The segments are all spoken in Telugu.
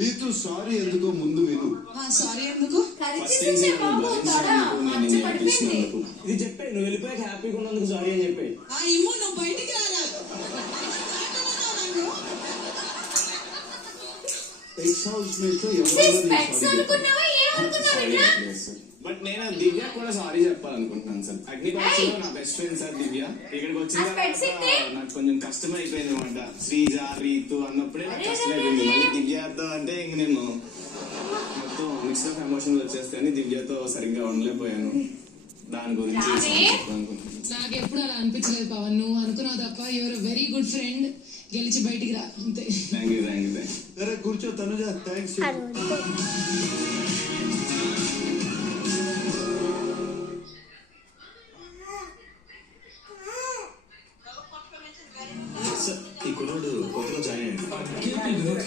రీతు సారీ ఎందుకో ముందు విను. సారీ ఎందుకు? ఇది చెప్పే నువ్వు వెళ్ళిపోయాక హ్యాపీగా ఉన్నందుకు సారీ అని చెప్పే. ఏమో నువ్వు బయటికి రారాదు. బట్ నేను దివ్య కూడా సారీ చెప్పాలనుకుంటున్నాను సార్. అగ్నిపక్షలో నా బెస్ట్ ఫ్రెండ్ సార్ దివ్య. ఇక్కడికి వచ్చిన నాకు కొంచెం కష్టం అయిపోయింది అనమాట. శ్రీజ రీతు అన్నప్పుడే నాకు కష్టం అయిపోయింది. మళ్ళీ దివ్యతో అంటే ఇంక నేను మొత్తం మిక్స్ ఆఫ్ ఎమోషన్లు వచ్చేస్తాయని దివ్యతో సరిగ్గా ఉండలేకపోయాను. దాని గురించి నాకు ఎప్పుడు అలా అనిపించలేదు పవన్. నువ్వు అనుకున్నావు తప్ప యువర్ వెరీ గుడ్ ఫ్రెండ్. గెలిచి బయటికి రా అంతే. Thank you. సరే కూర్చో తనుజ. థ్యాంక్స్. ఈ కుర్రాడు కొత్తగా జాయిన్ అయ్యాడు.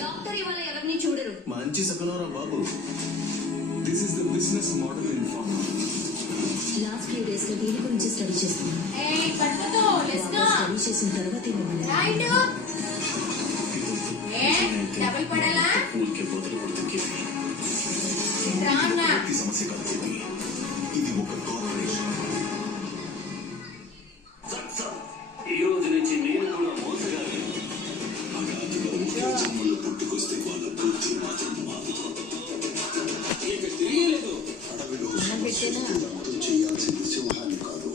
డాక్టర్ ఇవాళ ఎవరిని చూడరు. మంచి సకనోరా బాబు. This is the business model in pharma. Last few days లో దీని గురించి స్టడీ చేస్తున్నాను. స్టడీ చేసిన తర్వాత ఊరికే బోతలు కొడుతుంది. సమస్య కాదు, ఇది ఒక కార్పొరేషన్. ఈ రోజు నుంచి నేను కూడా మోసగాలి. అగాధగా ఒకే జన్మలో పుట్టుకొస్తే వాళ్ళ బుద్ధి మాత్రం మాది. తెలియలేదు. అడవిలో అర్థం చేయాల్సింది సింహాన్ని కాదు.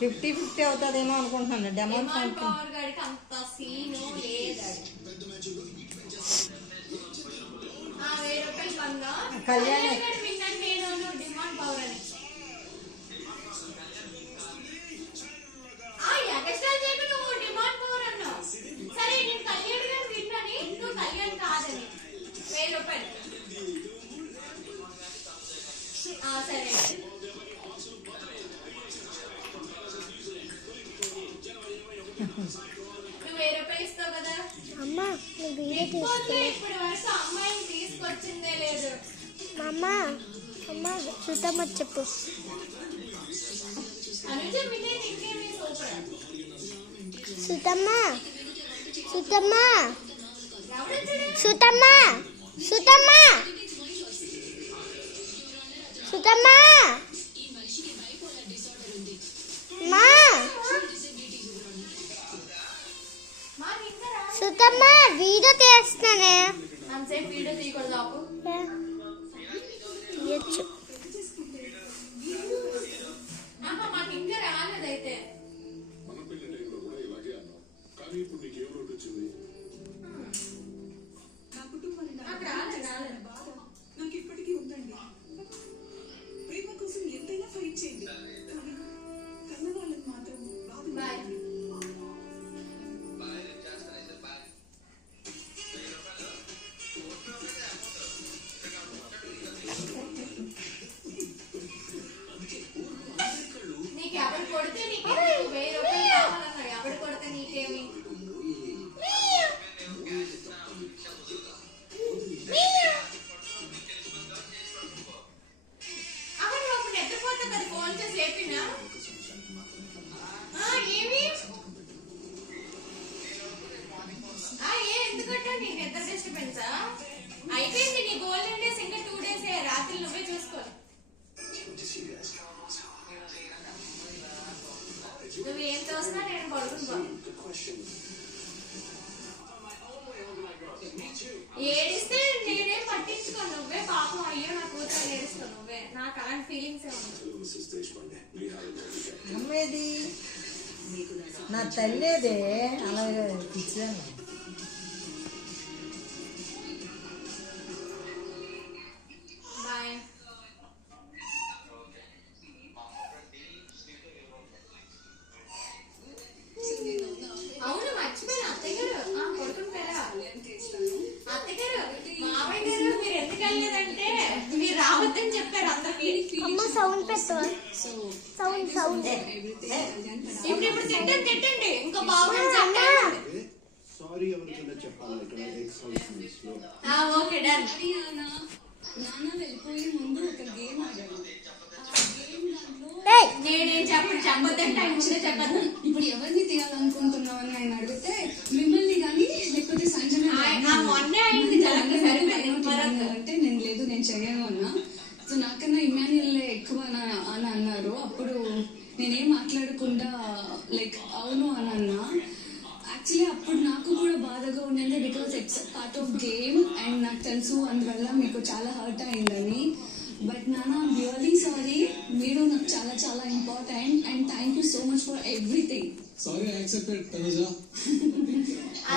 ఫిఫ్టీ అవుతుందేమో అనుకుంటున్నాను. డెమోన్ పవర్ గారికి అంత సీను లేదండి. కళ్యాణ్ నేను డిమాండ్ పవర్ అని నువ్వు డిమాండ్ పవర్ అన్నావు. సరే నేను కళ్యాణ్ గారు విన్నని నువ్వు కళ్యాణ్ కాదని 1000 రూపాయలు. సరే నువ్వు 1000 రూపాయలు ఇస్తావు కదా. ఇప్పటి వరకు అమ్మాయిని తీసుకొచ్చిందే లేదు. సుతమ్మ చెప్పు. సుతమ్మ సుతమ్మ సుతమ్మ సుతమ్మ సుతమ్మ మా సుతమ్మ వీడియో తీస్తున్నానే. వీడియో తీయకూడదు. తీయచ్చు. మాకు ఇంకా రాలేదైతే. నాకు రాలేదు. నాకు ఇప్పటికీ ఉందండి. ప్రేమ కోసం ఎంతైనా ఫైట్ చేయండి. కానీ కన్న వాళ్ళని మాత్రం బాధ వస్తున్నా, నేను పడుకుంటాను. ఏడిస్తే నేనేం పట్టించుకోను, నువ్వే పాపం అయ్యో నా కూతురు ఏడుస్తావు నువ్వే, నాకు అలాంటి ఫీలింగ్స్ అమ్మేది నా తల్లేదే అలాగే ఇచ్చాను. బాయ్. అవును మర్చిపోయిన అత్తయ్య గారు పడుకుంటారా? అత్తయ్య గారు మామయ్య గారు మీరు ఎందుకు వెళ్ళలేదంటే మీరు రావద్దని చెప్పారు అందరికి. అమ్మ సౌండ్ పెట్టవా? సౌండ్ ఇప్పుడు తిట్టండి ఇంకా బాగుంది చెప్పండి. సారీ ఎవరికైనా చెప్పాలి ఇక్కడ ఎక్స్ హౌస్ లో. Okay done. నాన్న వెళ్ళిపోయే ముందు ఒక గేమ్ ఆడాను. నేనేం చెప్పొద్దని టైం ముందే చెప్పద్దు. ఇప్పుడు ఎవరిని తీయాలనుకుంటున్నావు అని ఆయన అడిగితే మిమ్మల్ని కానీ లేకపోతే సంజన మొన్నే అయింది అంటే నేను లేదు నేను చెయ్యను అన్నా. సో నాకన్నా ఇమాన్యుల్ ఎక్కువ అని అన్నారు. అప్పుడు నేనేం మాట్లాడకుండా లైక్ అవును అని అన్నా. యాక్చువల్లీ అప్పుడు నాకు కూడా బాధగా ఉండింది, because it's part of game and నాకు తెలుసు అందువల్ల మీకు చాలా హర్ట్ అయిందని. బట్ నాన్న ఐమ్ రియలీ సారీ, మీరు నాకు చాలా చాలా important and thank you so much for everything. Sorry accepted Tanuja.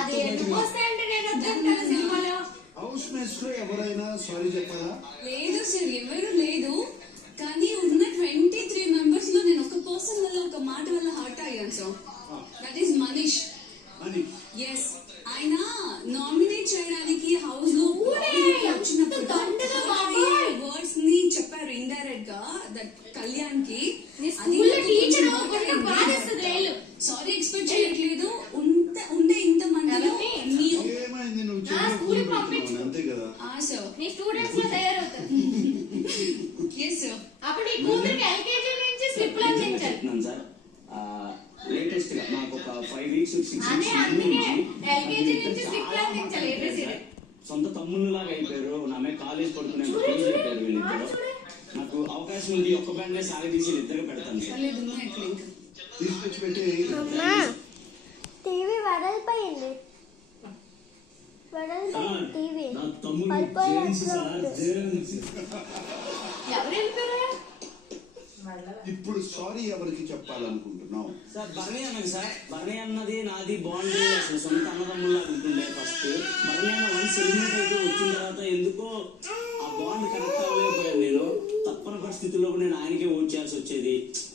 అది ఎందుకు వస్తాయంటే నేను వద్దంటాను సినిమాలో. హౌస్ మేట్స్ లో ఎవరైనా సారీ చెప్పాలా? లేదు సార్, ఎవరు లేదు. కానీ ఉన్న 23 మెంబర్స్ లో నేను ఒక పర్సన్ వల్ల ఒక మాట వల్ల హర్ట్ అయ్యాను sir. That is Manish. Yes, ఆయన నామినేట్ చేయడానికి హౌస్ లో వచ్చినప్పుడు వర్డ్స్ ని చెప్పారు ఇండైరెక్ట్ గా దట్ కళ్యాణ్ కి. సారీ ఎక్స్పెక్ట్ చేయట్లేదు. ఉండే ఇంత మందిలో ఏమైంది నువ్వు అంతే కదా. సార్ నీ స్టూడెంట్స్ లో తయారవుతారు. Yes sir. అప్పుడు నీ కూతురికి ఎల్కేజీ నుంచి స్లిప్లు అందించాలి సార్. లేటెస్ట్ గా మాకు ఒక 5 weeks 6 అదే weeks అందుకే ఎల్కేజీ నుంచి స్లిప్లు అందించాలి. సొంత తమ్ముళ్ళలాగా అయిపోయారు. నా మీద కాలేజ్ పడుకునే చెప్పారు వీళ్ళిద్దరు. నాకు అవకాశం ఉంది, ఒక్క బ్యాండ్ సాగి తీసి ఇద్దరు పెడతాను సార్. తీసుకొచ్చి పెట్టి టీవీ వడలిపోయింది. టీవీ నా తమ్ముడు జేమ్స్ సార్, జేమ్స్. ఎవరు వెళ్ళిపోయారా? ఇప్పుడు సారీ ఎవరికి చెప్పాలనుకుంటున్నావు? సార్ బర్నీ అన్నది సార్. బర్నీ అన్నది నాది బాండ్ అసలు సొంత అన్నదమ్ముల్లా ఉంటుండే. ఫస్ట్ బర్నీ అన్న వన్స్ ఎలిమినేట్ అయితే వచ్చిన తర్వాత ఎందుకో ఆ బాండ్ కనెక్ట్ అవ్వలేకపోయాను నేను. తప్పని పరిస్థితుల్లో కూడా నేను ఆయనకే ఓట్ చేయాల్సి వచ్చేది.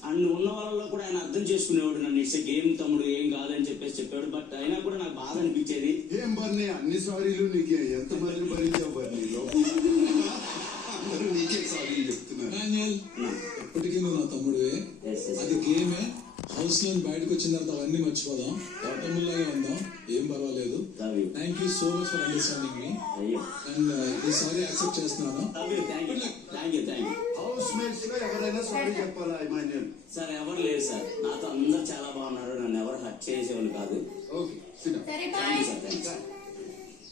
అండ్ ఉన్న వాళ్ళలో కూడా ఆయన అర్థం చేసుకునేవాడు నన్ను. ఇట్స్ గేమ్ తమ్ముడు, ఏం కాదని చెప్పాడు. బట్ అయినా కూడా నాకు బాధ అనిపించేది. ఏం బర్నీ అన్ని సారీలు నీకే ఎంత మందిని భరించావు బర్నీలో? అందరూ నీకే సారీ చెప్తున్నారు. ఎప్పటికీ నువ్వు నా తమ్ముడివే. అది గేమే. హౌస్ లో బయటకు వచ్చిన తర్వాత అవన్నీ మర్చిపోదాం, తమ్ముళ్ళగా ఉందాం, ఏం పర్వాలేదు. Thank you so much for understanding me. And ఈ సారీ యాక్సెప్ట్ చేస్తున్నాను. హౌస్ మేట్స్ లో ఎవరైనా సారీ చెప్పాలా ఇమాన్యుల్? సార్ ఎవరు లేరు సార్. నాతో అందరు చాలా బాగున్నారు. నన్ను ఎవరు హర్ట్ చేసేవాళ్ళు కాదు. Okay, SIT down. సరే bye.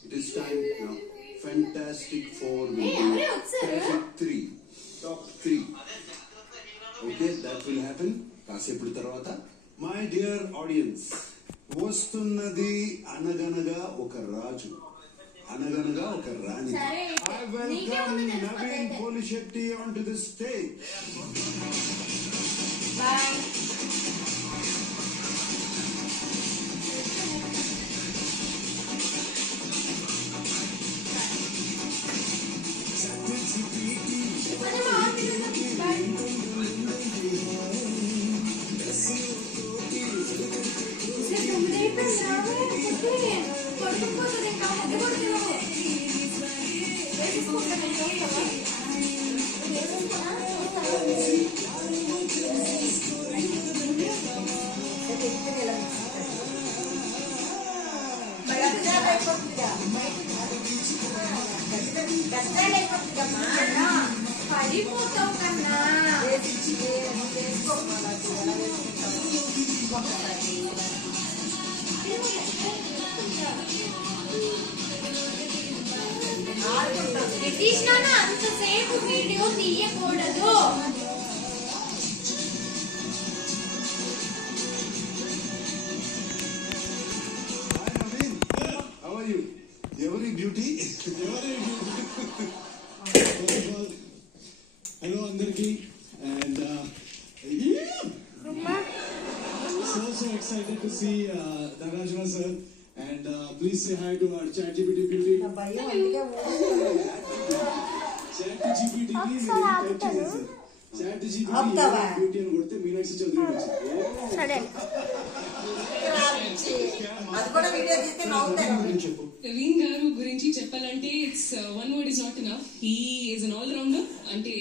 It is time now. Fantastic 4 will Hey, be are you upset? Fantastic 3. Top 3. Okay, that will happen. కాసేపటి తర్వాత మై డియర్ ఆడియన్స్, వస్తున్నది అనగనగా ఒక రాజు, అనగనగా ఒక రాణి. సరే, I welcome Naveen Polishetty onto the stage. Boy. పడిపోతావు కన్నా. నితీష్ నాన్న అంతసేపు వీడియో తీయకూడదు. to see Nagarjuna sir, and please say hi to our ChatGPT beauty. నా భయం అందుకే ఊరుకున్నాను. ChatGPT కి ఒకసారి ఆపుతాను. ChatGPT ఆపుతావా? beauty అని కొడితే మీనాక్షి చౌదరి వచ్చింది. సరే రాపిచ్చి. అది కూడా వీడియో తీస్తే నవ్వుతాను. చెప్పు ప్రవీణ్ గారు గురించి చెప్పాలంటే it's one word is not enough. He is an all rounder. అంటే